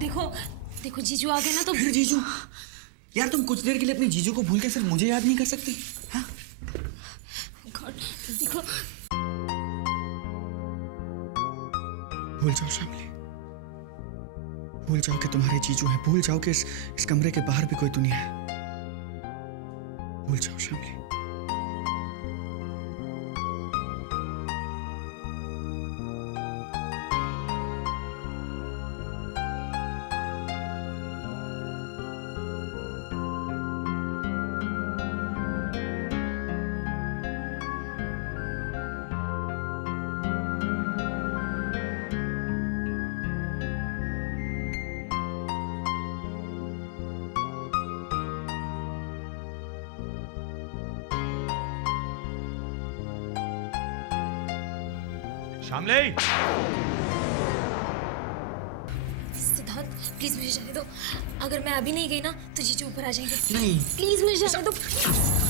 देखो देखो जीजू आ गए ना तो फिर जीजू? यार तुम कुछ देर के लिए अपने जीजू को भूल के सिर्फ मुझे याद नहीं कर सकती? हाँ? गॉड, देखो भूल जाओ शामली, भूल जाओ कि तुम्हारे जीजू हैं, भूल जाओ कि इस कमरे के बाहर भी कोई दुनिया है। भूल जाओ शामली। शामली, सिद्धार्थ प्लीज मुझे जाने दो। अगर मैं अभी नहीं गई ना तो जीजू ऊपर आ जाएंगे। नहीं। प्लीज मुझे जाने दो प्लीज।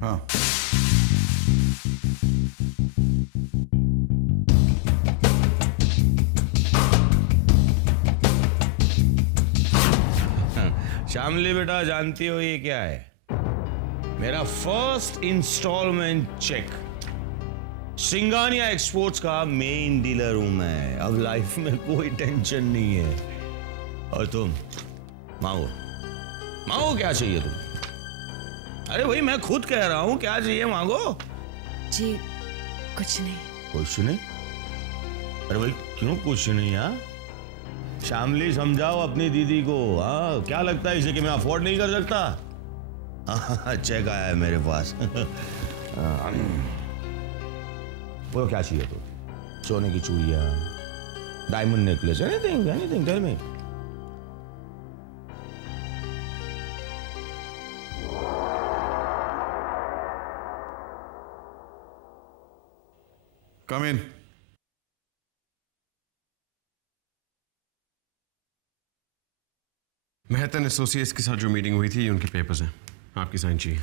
हाँ, शामली बेटा जानती हो ये क्या है? मेरा first installment check. Singhania exports का मेन डीलर हूं मैं। अब लाइफ में कोई टेंशन नहीं है। और तुम मांगो, मांगो क्या चाहिए तुम? अरे भाई मैं खुद कह रहा हूं, क्या चाहिए मांगो। जी कुछ नहीं। कुछ नहीं? अरे भाई क्यों कुछ नहीं? यार शामली समझाओ अपनी दीदी को। हाँ क्या लगता है इसे कि मैं अफोर्ड नहीं कर सकता? हाँ चेक आया है मेरे पास। बोलो क्या चाहिए तो? सोने की चूड़ियां, diamond necklace, anything anything tell me. Come in. Mehtan Associates के साथ जो मीटिंग हुई थी, ये उनके पेपर्स हैं, आपकी साइन चाहिए।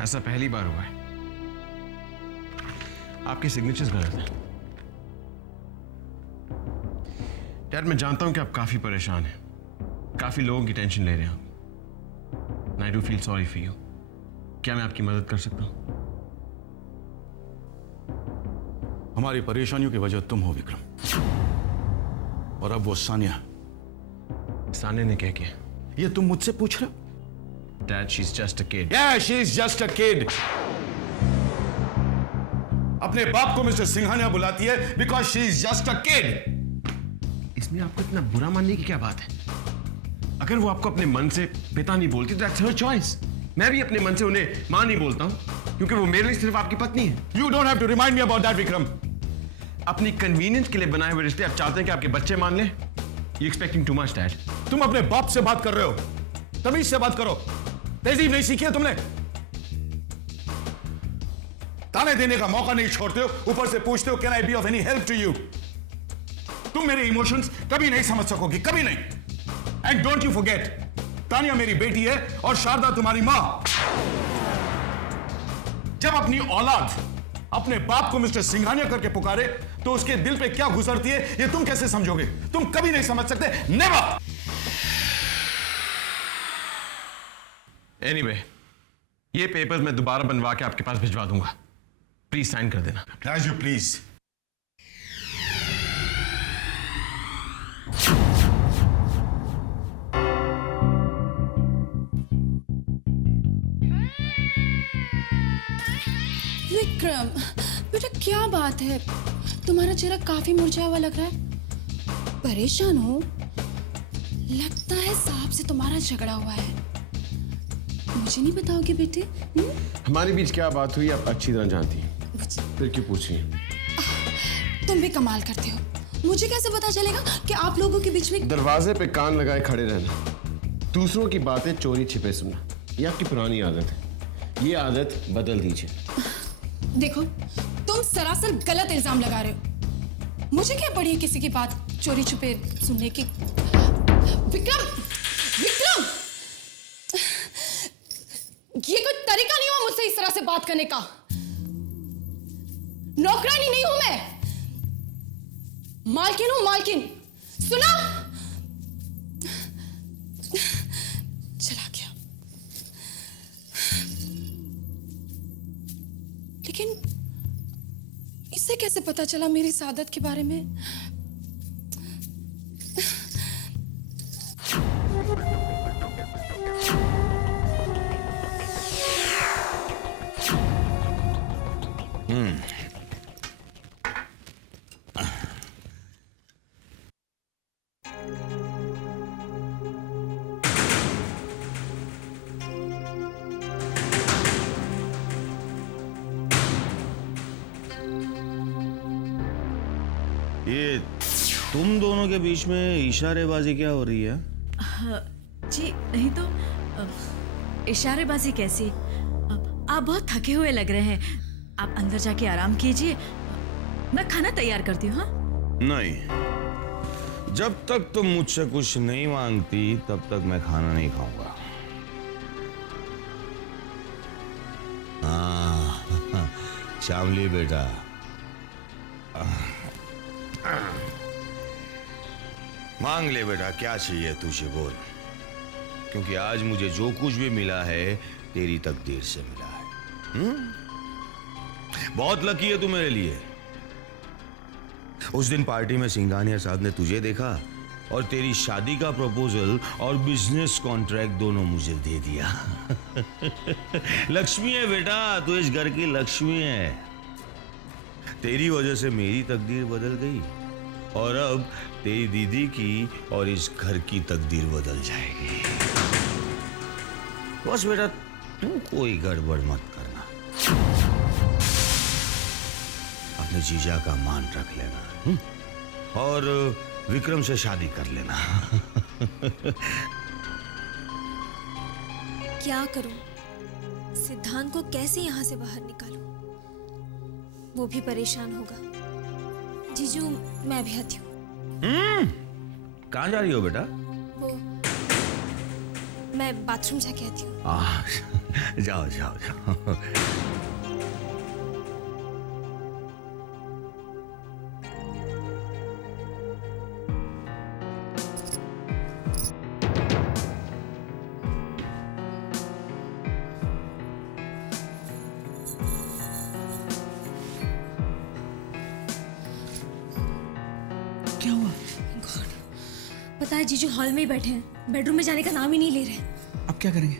ऐसा पहली बार हुआ है। आपके सिग्नेचर्स गलत हैं। डैड मैं जानता हूं कि आप काफी परेशान हैं, काफी लोगों की टेंशन ले रहे हैं। I do feel sorry for you. क्या मैं आपकी मदद कर सकता हूं? हमारी परेशानियों की वजह तुम हो विक्रम, और अब वो सानिया। साने ने क्या किया? ये तुम मुझसे पूछ रहे हो? Dad she is just a kid. Yeah, she's just a kid. अपने बाप को मिस्टर सिंघानिया बुलाती है because she's just a kid. इसमें आपको इतना बुरा मानने की क्या बात है? अगर वो आपको अपने मन से पिता नहीं बोलती, that's her choice. मैं भी अपने मन से उन्हें मां नहीं बोलता हूं, क्योंकि वो मेरे लिए सिर्फ आपकी पत्नी है। You don't have to remind me about that, Vikram. अपनी कन्वीनियंस के लिए बनाए हुए रिश्ते आप चाहते हैं कि आपके बच्चे मान लें? You expecting too much, Dad. तुम अपने बाप से बात कर रहे हो, तमीज से बात करो। तहजीब नहीं सीखी है तुमने? ताने देने का मौका नहीं छोड़ते हो, ऊपर से पूछते हो can I be of any help to you. तुम मेरे इमोशंस कभी नहीं समझ सकोगी, कभी नहीं। And don't you forget, Tania मेरी बेटी है और शारदा तुम्हारी मां। जब अपनी औलाद अपने बाप को मिस्टर सिंघानिया करके पुकारे तो उसके दिल पे क्या गुजरती है ये तुम कैसे समझोगे? तुम कभी नहीं समझ सकते, नेवर। एनीवे, ये पेपर्स मैं दोबारा बनवा के आपके पास भिजवा दूंगा। प्लीज साइन कर देना। राजू प्लीज। विक्रम, बेटा क्या बात है? तुम्हारा चेहरा काफी मुरझाया हुआ लग रहा है। परेशान हो? लगता है साहब से तुम्हारा झगड़ा हुआ है। मुझे नहीं बताओगे बेटे? हमारे बीच क्या बात हुई आप अच्छी तरह जानती हैं। फिर क्यों पूछ रही हैं? तुम भी कमाल करते हो। मुझे कैसे पता चलेगा कि आप लोगों के बीच में? दरवाजे पे कान लगाए खड़े रहना, दूसरों की बातें चोरी छिपे सुनना, ये आपकी पुरानी आदत है। ये आदत बदल दीजिए। देखो, तुम सरासर गलत इल्जाम लगा रहे हो। मुझे क्या पड़ी है किसी की बात चोरी छुपे सुनने की? विक्रम, विक्रम, ये कोई तरीका नहीं हुआ मुझसे इस तरह से बात करने का। नौकरानी नहीं हूं मैं, मालकिन हूं, मालकिन। सुना? चला गया। लेकिन इसे कैसे पता चला मेरी सादत के बारे में? ये तुम दोनों के बीच में इशारेबाजी क्या हो रही है? जी नहीं तो इशारेबाजी कैसी? आप बहुत थके हुए लग रहे हैं, आप अंदर जाके आराम कीजिए, मैं खाना तैयार करती हूँ। हाँ, नहीं, जब तक तुम मुझसे कुछ नहीं मांगती तब तक मैं खाना नहीं खाऊंगा। हाँ श्यामली बेटा, मांग ले बेटा, क्या चाहिए तुझे बोल, क्योंकि आज मुझे जो कुछ भी मिला है तेरी तकदीर से मिला है। बहुत लकी है तू मेरे लिए। उस दिन पार्टी में सिंघानिया साहब ने तुझे देखा और तेरी शादी का प्रपोजल और बिजनेस कॉन्ट्रैक्ट दोनों मुझे दे दिया। लक्ष्मी है बेटा, तू इस घर की लक्ष्मी है। तेरी वजह से मेरी तकदीर बदल गई और अब तेरी दीदी की और इस घर की तकदीर बदल जाएगी। बस बेटा तू कोई गड़बड़ मत करना, अपने जीजा का मान रख लेना और विक्रम से शादी कर लेना। क्या करूं? सिद्धांत को कैसे यहाँ से बाहर निकालूं? वो भी परेशान होगा। जीजू मैं भी आती हूँ। कहाँ जा रही हो बेटा? वो मैं बाथरूम जाके आती हूँ। जाओ जाओ जाओ। क्या हुआ? गॉड, पता है जीजू हॉल में ही बैठे हैं, बेडरूम में जाने का नाम ही नहीं ले रहे। अब क्या करेंगे?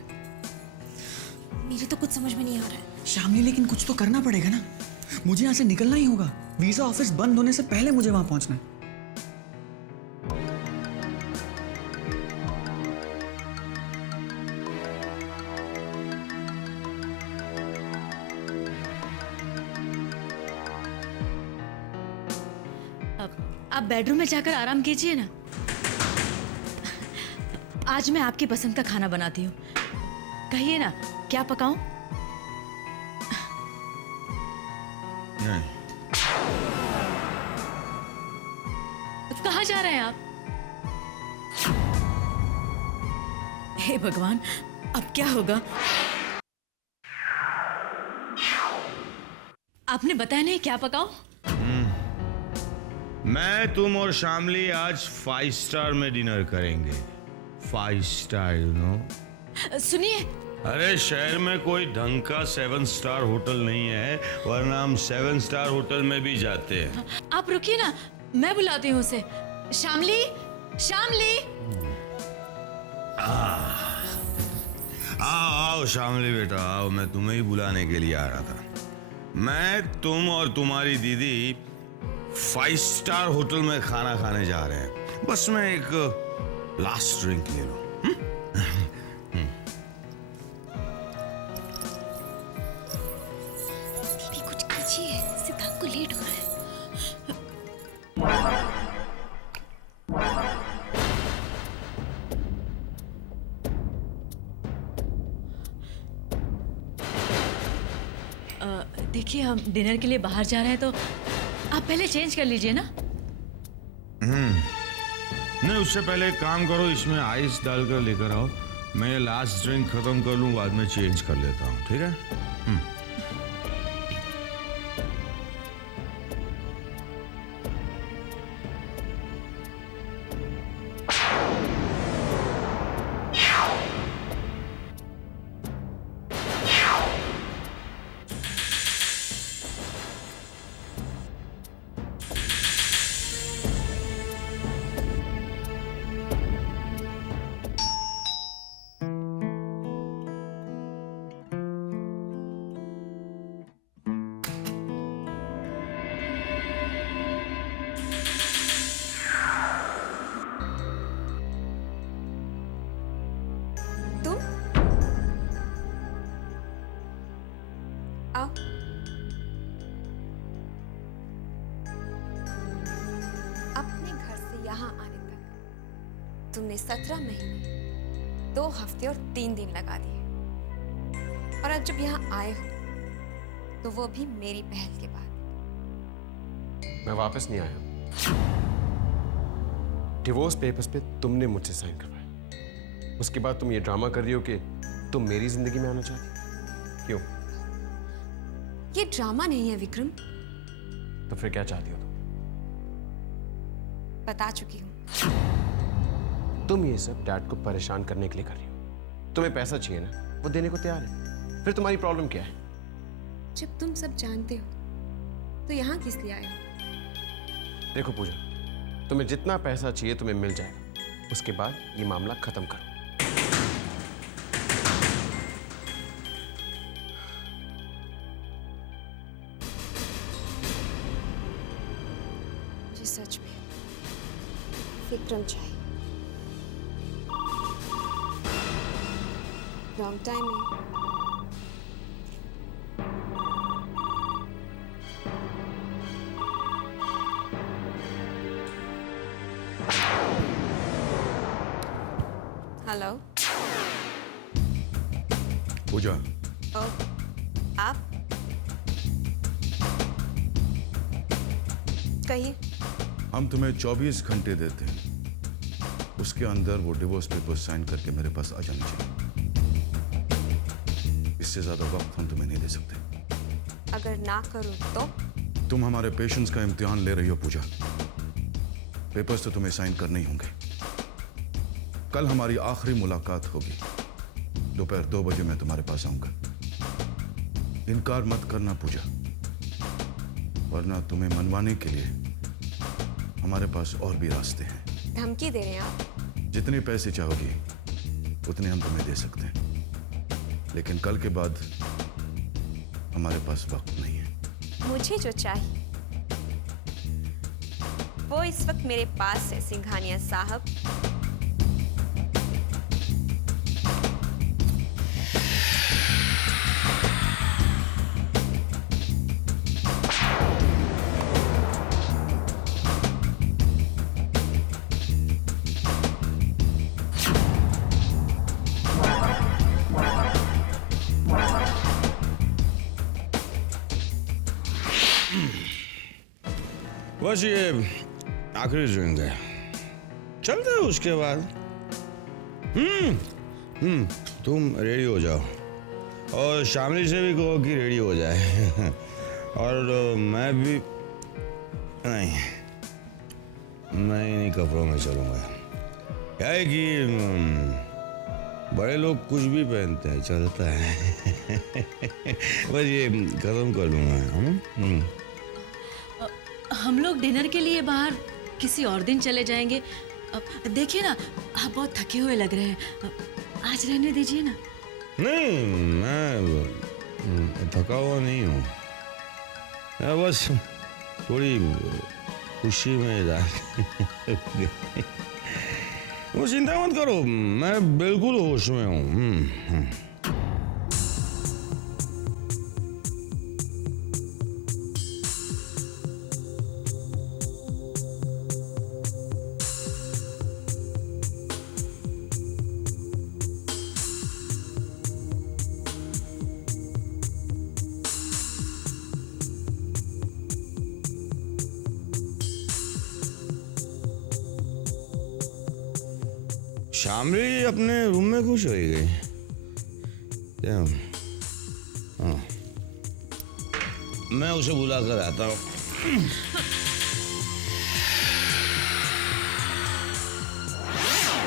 मेरे तो कुछ समझ में नहीं आ रहा है। श्यामली, लेकिन कुछ तो करना पड़ेगा ना। मुझे यहाँ से निकलना ही होगा। वीजा ऑफिस बंद होने से पहले मुझे वहां पहुंचना है। आप बेडरूम में जाकर आराम कीजिए ना। आज मैं आपकी पसंद का खाना बनाती हूँ, कहिए ना क्या पकाऊं? नहीं। कहाँ जा रहे हैं आप? हे भगवान, अब क्या होगा? आपने बताया नहीं क्या पकाऊं? मैं, तुम और शामली आज 5 स्टार में डिनर करेंगे। 5 स्टार, यू नो। सुनिए, अरे शहर में कोई ढंग का 7 स्टार होटल नहीं है, वरना हम 7 स्टार होटल में भी जाते हैं। आप रुकिए ना, मैं बुलाती हूँ उसे। शामली, शामली। आओ आओ शामली बेटा आओ, मैं तुम्हें ही बुलाने के लिए आ रहा था। मैं, तुम और तुम्हारी दीदी 5 स्टार होटल में खाना खाने जा रहे हैं। बस मैं एक लास्ट ड्रिंक ले लूं। दीदी कुछ कीजिए, सिद्धांत को लेट हो रहा है। देखिए, हम डिनर के लिए बाहर जा रहे हैं, तो आप पहले चेंज कर लीजिए ना। नहीं, उससे पहले एक काम करो, इसमें आइस डालकर लेकर आओ। मैं ये लास्ट ड्रिंक खत्म कर लूं, बाद में चेंज कर लेता हूँ, ठीक है? तुम आओ। अपने घर से यहाँ आने तक तुमने 17 महीने 2 हफ्ते और 3 दिन लगा दिए, और अब जब यहाँ आए हो तो वो भी मेरी पहल के बाद। मैं वापस नहीं आया। डिवोर्स पेपर्स पे तुमने मुझसे साइन करवाया, उसके बाद तुम ये ड्रामा कर रही हो कि तुम मेरी जिंदगी में आना चाहती। क्यों? ये ड्रामा नहीं है विक्रम, तो फिर क्या चाहती हो तुम? बता चुकी हूँ। तुम ये सब डैड को परेशान करने के लिए कर रही हो। तुम्हें पैसा चाहिए ना, वो देने को तैयार है। फिर तुम्हारी प्रॉब्लम क्या है? जब तुम सब जानते हो तो यहाँ किस लिए आए हो? देखो पूजा, तुम्हें जितना पैसा चाहिए तुम्हें मिल जाएगा, उसके बाद ये मामला खत्म करो। मुझे सच में विक्रम चाहिए। लॉन्ग टाइम में हेलो। पूजा, ओ, आप कहिए। हम तुम्हें 24 घंटे देते हैं, उसके अंदर वो डिवोर्स पेपर साइन करके मेरे पास आ जाना चाहिए। इससे ज्यादा वक्त हम तुम्हें नहीं दे सकते। अगर ना करूं तो? तुम हमारे पेशेंस का इम्तिहान ले रही हो पूजा। पेपर्स तो तुम्हें साइन करने ही होंगे। कल हमारी आखिरी मुलाकात होगी। दोपहर 2 बजे मैं तुम्हारे पास आऊंगा। इनकार मत करना पूजा, वरना तुम्हें मनवाने के लिए हमारे पास और भी रास्ते हैं। धमकी दे रहे हैं आप? जितने पैसे चाहोगी उतने हम तुम्हें दे सकते हैं, लेकिन कल के बाद हमारे पास वक्त नहीं है। मुझे जो चाहिए वो इस वक्त मेरे पास है सिंघानिया साहब। बस ये आखिरी ड्रिंक है, चलते हैं उसके बाद। तुम रेडी हो जाओ और शामली से भी कहो कि रेडी हो जाए। और मैं भी नहीं, मैं इन्हीं कपड़ों में चलूंगा। क्या है कि बड़े लोग कुछ भी पहनते हैं, चलता है। बस ये खत्म कर दूंगा। हम लोग डिनर के लिए बाहर किसी और दिन चले जाएंगे। देखिए ना, आप बहुत थके हुए लग रहे हैं। आज रहने दीजिए ना। नहीं, मैं थका हुआ नहीं हूँ। मैं बस थोड़ी खुशी में वो चिंता मत करो, मैं बिल्कुल होश में हूँ। शामली अपने रूम में खुश हो गई क्या? हाँ, मैं उसे बुला कर आता हूँ।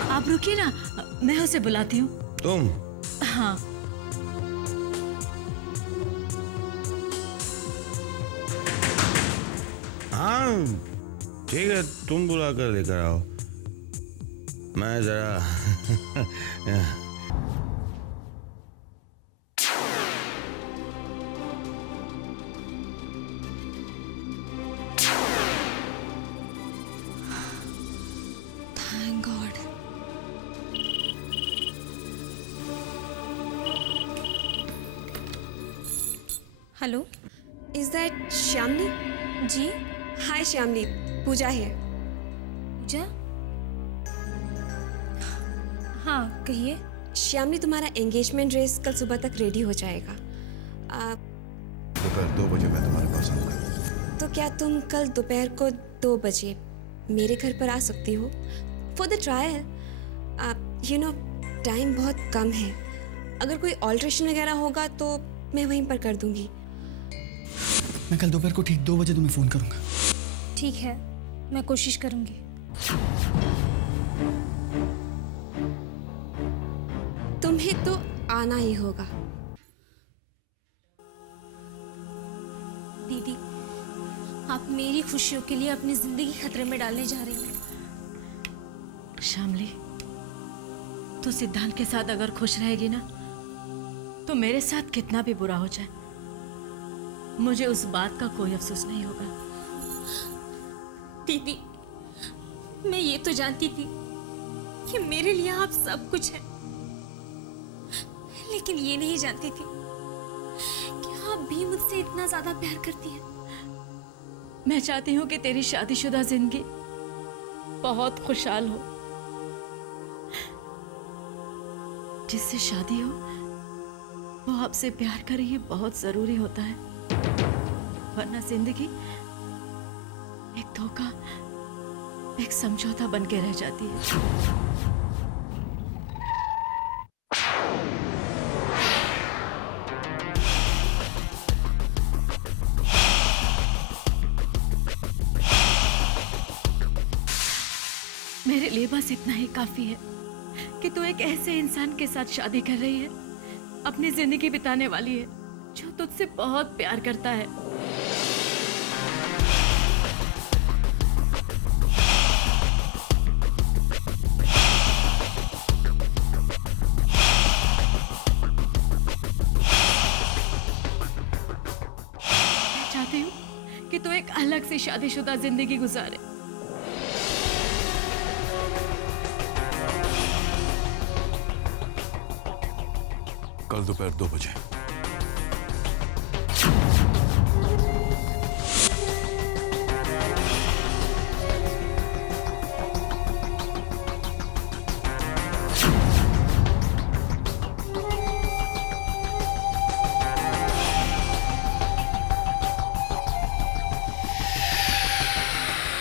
आप रुकिए ना, मैं उसे बुलाती हूँ। तुम? हाँ। हाँ ठीक है, तुम बुला कर लेकर आओ। मैं जरा Thank God. Hello. Is that Shyamli? जी। Hi Shyamli, Pooja here. Pooja? हाँ कहिए। श्यामली, तुम्हारा एंगेजमेंट ड्रेस कल सुबह तक रेडी हो जाएगा। दोपहर 2 बजे मैं तुम्हारे पास आऊंगा। तो क्या तुम कल दोपहर को 2 बजे मेरे घर पर आ सकती हो फॉर द ट्रायल? टाइम बहुत कम है। अगर कोई ऑल्ट्रेशन वगैरह होगा तो मैं वहीं पर कर दूंगी। मैं कल दोपहर को ठीक 2 बजे तुम्हें फोन करूंगा। ठीक है, मैं कोशिश करूंगी। तुम्हें तो आना ही होगा। दीदी, आप मेरी खुशियों के लिए अपनी जिंदगी खतरे में डालने जा रही हैं। शामली, तू सिद्धांत के साथ अगर खुश रहेगी ना, तो मेरे साथ कितना भी बुरा हो जाए, मुझे उस बात का कोई अफसोस नहीं होगा। दीदी, मैं ये तो जानती थी कि मेरे लिए आप सब कुछ है, लेकिन ये नहीं जानती थी कि आप भी मुझसे इतना ज्यादा प्यार करती हैं। मैं चाहती हूँ कि तेरी शादीशुदा जिंदगी बहुत खुशहाल हो। जिससे शादी हो वो आपसे प्यार करे, ये बहुत जरूरी होता है, वरना जिंदगी एक धोखा, एक समझौता बन के रह जाती है। मेरे लिए बस इतना ही काफी है कि तू एक ऐसे इंसान के साथ शादी कर रही है, अपनी जिंदगी बिताने वाली है, जो तुझसे बहुत प्यार करता है। मैं चाहती हूँ कि तू एक अलग सी शादीशुदा जिंदगी गुजारे। कल दोपहर 2 बजे।